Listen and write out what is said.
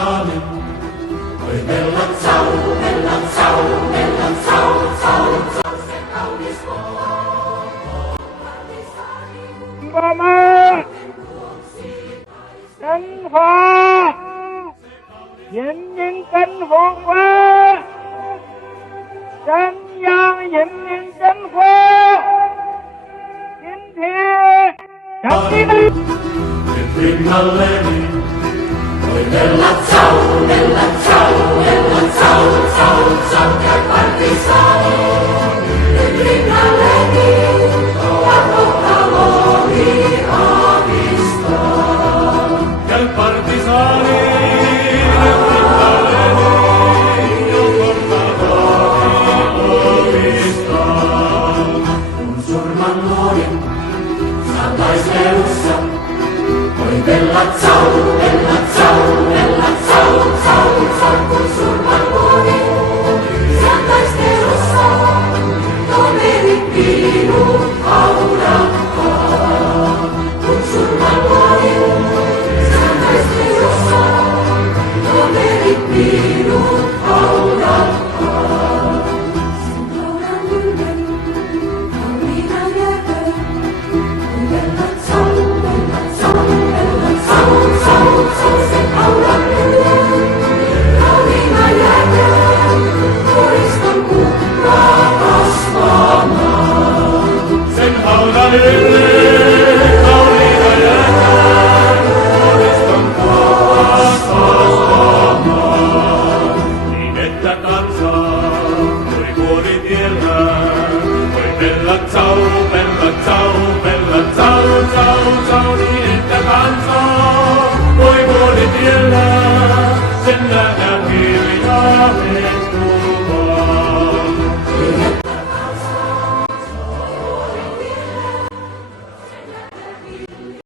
Jerusalem. Oi bella ciao, bella ciao, bella ciao, ciao, ciao, se caunisco. Mama, Tân Hoa, Vĩnh Nhân Tân Hồn Hoa, Tân Giang Vĩnh Nhân Tân Hoa, Chính Thiên, Trọng Đi Đi. Prima Lenin. Oi bella ciao, bella ciao, bella ciao, ciao, ciao, che partigiani. Prima Lenin, quando calori ha visto. Che partigiani, prima Lenin, io portatori ho visto. Un giornalone, Santa Iseusa. Oi bella ciao, bella ciao, bella ciao, ciao, ciao, con surmalloni, Santa Esterosa, dove ripieno aurata. Con surmalloni, Santa Esterosa, dove ripieno aurata. Sembra una nube, cammina lieve, bella ciao, bella ciao, bella ciao, ciao, ciao, se paura nube, cammina lieve, Cristo cura asmana. Se paura nube, cammina lieve, Cristo cura asmana. Diventa danza, fuori fuori tierra, poi bella ciao, bella ciao, bella ciao, ciao, ciao, diventa danza, poi fuori tierra, senda la